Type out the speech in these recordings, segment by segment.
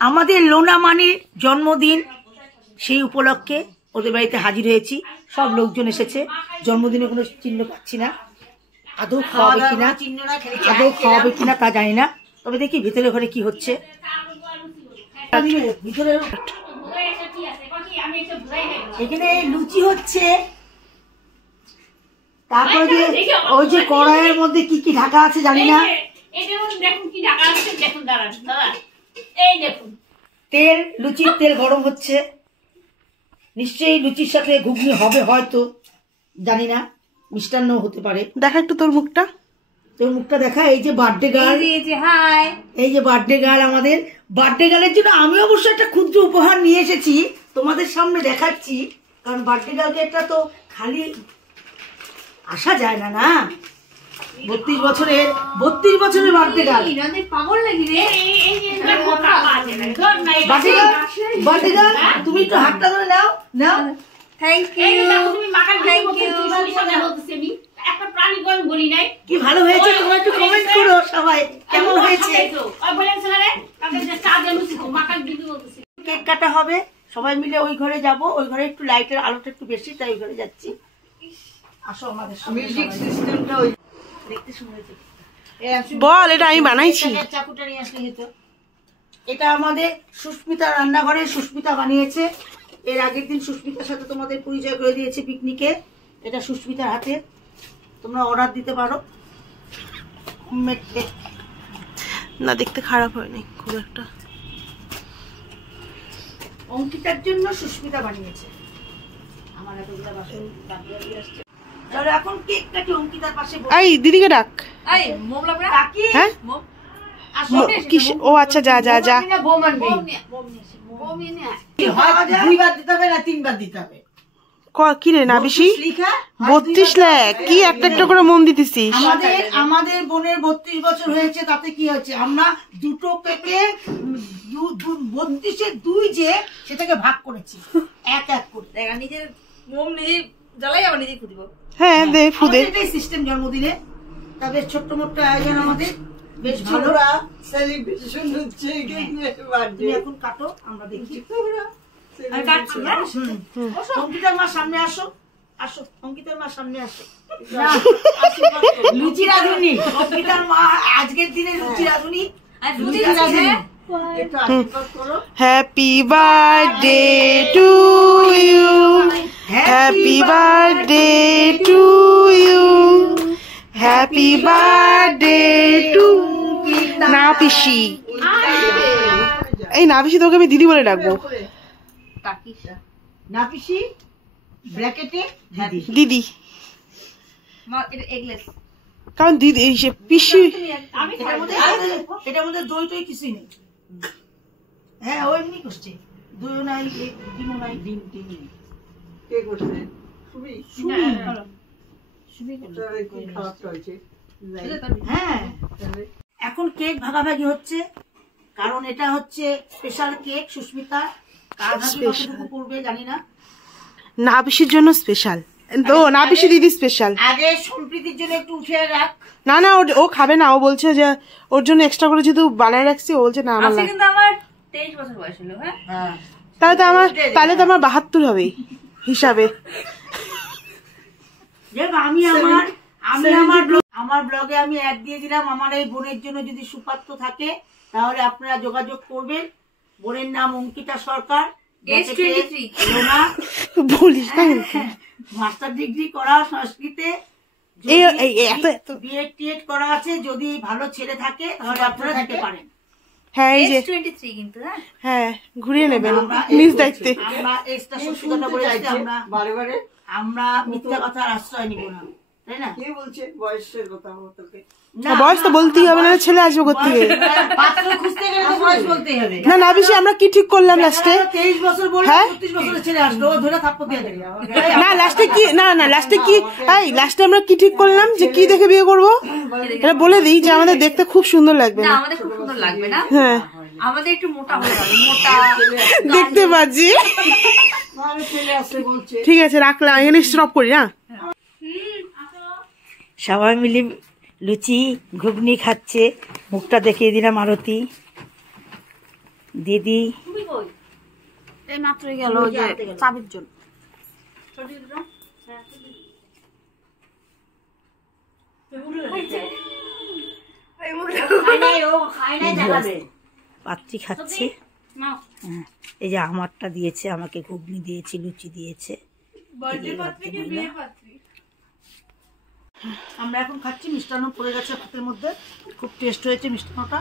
আমাদের লোনা মানির জন্মদিন, সেই উপলক্ষে ওদের বাড়িতে হাজির হয়েছি। সব লোকজন এসেছে। জন্মদিনে কোনো চিহ্ন পাচ্ছি না, আদৌ খাওয়াবে কিনা তা জানি না। তবে দেখি ভিতরে ঘরে কি হচ্ছে। ভিতরে এখানে লুচি হচ্ছে, তারপরে ওই যে কড়াইয়ের মধ্যে কি কি ঢাকা আছে জানি না। তেল, লুচির তেল গরম হচ্ছে। নিশ্চয়ই লুচির সাথে ঘুগনি হবে, হয়তো জানি না, মিষ্টান্ন হতে পারে। দেখা একটু তোর মুখটা, তোর মুখটা দেখা। এই যে বার্থডে গার্ল, এই যে বার্থডে গার্ল, আমাদের বার্থডে গার্লের জন্য আমি অবশ্য একটা ক্ষুদ্র উপহার নিয়ে এসেছি, তোমাদের সামনে দেখাচ্ছি। কারণ বার্থডে গার্লকে একটা তো খালি আসা যায় না, না 32 বছরের বার্থডে গার্ল। বার্থডে গার্ল তুমি একটু হাতটা ধরে নাও, নাও। কি ভালো হয়েছে, তোমরা একটু কমেন্ট করো সবাই কেমন হয়েছে। কেক কাটা হবে, সবাই মিলে ওই ঘরে যাব। ওই ঘরে একটু লাইটের আলোটা একটু বেশি, তাই ওই ঘরে যাচ্ছি। আসো আমাদের মিউজিক সিস্টেমটা ওই দেখতে শুনেছি। বল, এটা আমি বানাইছি। চাকুটা নিয়ে আসলে হতো। এটা আমাদের সুস্মিতা রান্নাঘরে, সুস্মিতা বানিয়েছে। এর আগের দিন সুস্মিতার সাথে তোমাদের পরিচয় করে দিয়েছে পিকনিকে। এটা সুস্মিতার হাতে, তোমরা অর্ডার দিতে পারো। না দেখতে খারাপ হয়নি খুব একটা। অঙ্কিতার জন্য সুস্মিতা বানিয়েছে। আমার এতগুলো বাসন আসছে। চলো এখন কেক কাটি, অঙ্কিতার পাশে। এই দিদিকে ডাক। এই মোমলা বড়া কাকি। হ্যাঁ ও আচ্ছা, যা যা যা। দুইবার দিতে হবে না, তিনবার দিতে হবে। কি রে না বেশি 32 লাখ কি একটা একটা করে মন দিতেছিস। আমাদের বোনের 32 বছর হয়েছে, তাতে কি হয়েছে? আমরা দুটো পেপে 32-এর 2 যে সেটাকে ভাগ করেছি এক এক করে। নিজের মোম নিজে জ্বালাই, আবার নিজে ফুদিব। হ্যাঁ দে ফুদে, এটাই সিস্টেম জন্মদিনে। তবে ছোট্ট মোট্ট আয়োজন আমাদের, বেশ ভালো সেলিব্রেশন হচ্ছে। তুমি এখন কাটো, আমরা দেখি। অঙ্কিতার মা সামনে আসো, আসো অঙ্কিতার মা সামনে আসো। লুচি রাঁধুনি অঙ্কিতার মা, আজকের দিনে লুচি রাঁধুনি। Happy birthday to you, happy birthday to you, happy birthday to না পিসি। এই না পিসি তোকে আমি দিদি বলে ডাকবো। না পিসি ব্র্যাকেটে দিদি, কারণ দিদি পিসি। এটার মধ্যে দই টই কিছুই নেই। হ্যাঁ ও এমনি করছে, দইও নাই, ডিমও নাই। ডিম কে করছে? হ্যাঁ এখন কেক ভাগাভাগি হচ্ছে, কারণ এটা হচ্ছে স্পেশাল কেক সুস্মিতা। পড়বে জানি না, না পিসির জন্য স্পেশাল তো, না পিসি দিদি স্পেশাল। আগে সম্প্রীতির জন্য একটু উঠে রাখ। না না ও খাবে না, ও বলছে যে ওর জন্য এক্সট্রা করে যেহেতু বানায় রাখছি, ও বলছে না আমার। কিন্তু আমার 23 বছর বয়স হলো। হ্যাঁ তাহলে তো আমার 72 হবে হিসাবে। আমার ব্লগে আমি অ্যাড দিয়ে দিলাম। আমার এই বোনের জন্য যদি সুপাত্র থাকে তাহলে আপনারা যোগাযোগ করবেন। বোনের নাম অঙ্কিতা সরকার, মাস্টার ডিগ্রি করা সংস্কৃতে, বিএড টিএড করা আছে। যদি ভালো ছেলে থাকে তাহলে আপনারা দিতে পারেন। হ্যাঁ এই যে 23 কিন্তু। হ্যাঁ ঘুরিয়ে নেবেন নিজ দায়িত্বে। আমরা এক্সট্রা সত্যি কথা বলেছি, আমরা বারে বারে আমরা মিথ্যা কথার আশ্রয় নিব না, তাই না? কে বলছে বয়সের কথা? বয়স তো বলতেই হবে, না ছেলে আসবে কোথেকে? না না বেশি আমরা কি ঠিক করলাম লাস্টে? 23 বছর বলে 32 বছরের ছেলে আসলো, ও ধরে থাপ্পড় দিয়ে দেবে। না লাস্টে কি, না না লাস্টে কি, এই লাস্টে আমরা কি ঠিক করলাম যে কি দেখে বিয়ে করব? এটা বলে দিই যে আমাদের দেখতে খুব সুন্দর লাগবে। না আমাদের খুব সুন্দর লাগবে না, হ্যাঁ আমাদের একটু মোটা হতে হবে, মোটা দেখতে পাচ্ছি। ঠিক আছে রাখলাম, এখানে স্টপ করি না। সবাই মিলে লুচি ঘুগনি খাচ্ছে, মুখটা দেখিয়ে দিলাম আরতি। দিদি এই মাত্রই গেল যে চাবির জন্য। পাত্রী খাচ্ছে। এই যে আমারটা দিয়েছে, আমাকে ঘুগনি দিয়েছে, লুচি দিয়েছে। আমরা এখন খাচ্ছি, মিষ্টান্ন পড়ে গেছে ভাতের মধ্যে, খুব টেস্ট হয়েছে মিষ্টান্নটা।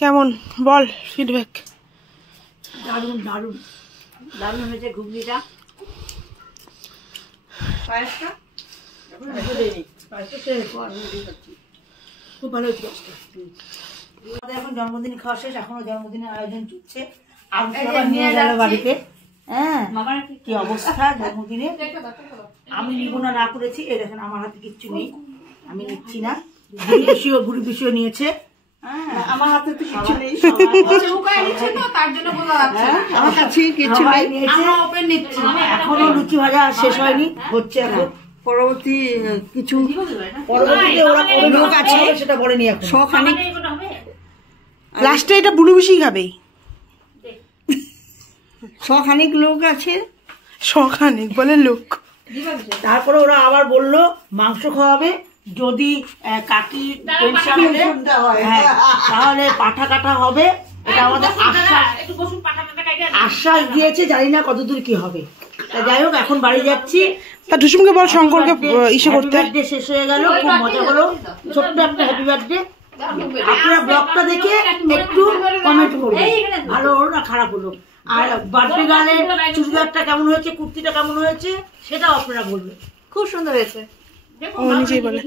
কেমন বল ফিডব্যাক? দারুণ দারুণ দারুণ হয়েছে ঘুগনিটা। পায়েসটা খুব ভালো হয়েছে। আমাদের এখন জন্মদিন খাওয়া শেষ, এখনো জন্মদিনের আয়োজন চলছে। নিয়ে যাবে বাড়িতে। হ্যাঁ কি অবস্থা জন্মদিনে। আমি নিব না, না করেছি। এই দেখেন আমার হাতে কিচ্ছু নেই, আমি নিচ্ছি না। গুরু পিসিও নিয়েছে, আমার হাতে তো কিছু নেই। আমার কাছে কিছু নেই, এখনো লুচি ভাজা শেষ হয়নি, হচ্ছে এখন। পরবর্তী কিছু পরবর্তীতে ওরা লোক আছে সেটা বলেনি এখন। শখানিক লাস্টে এটা বুলু বেশি খাবে। শখানিক লোক আছে, শখানিক বলে লোক। তারপরে ওরা আবার বললো মাংস খাওয়াবে, যদি কাকি হ্যাঁ তাহলে পাঠা কাটা হবে। এটা আমাদের আশ্বাস দিয়েছে, জানি না কতদূর কি হবে। যাই হোক এখন বাড়ি যাচ্ছি। তা ঢুসুমকে বল শঙ্করকে ইসে করতে। বার্থডে শেষ হয়ে গেল, খুব মজা হলো। ছোট্ট একটা হ্যাপি বার্থডে। আপনারা ব্লগটা দেখে একটু কমেন্ট করবেন, ভালো হলো না খারাপ হলো। আর বার্থডে গার্লের চুড়িদারটা কেমন হয়েছে, কুর্তিটা কেমন হয়েছে সেটাও আপনারা বলবেন। খুব সুন্দর হয়েছে, ও নিজেই বলে।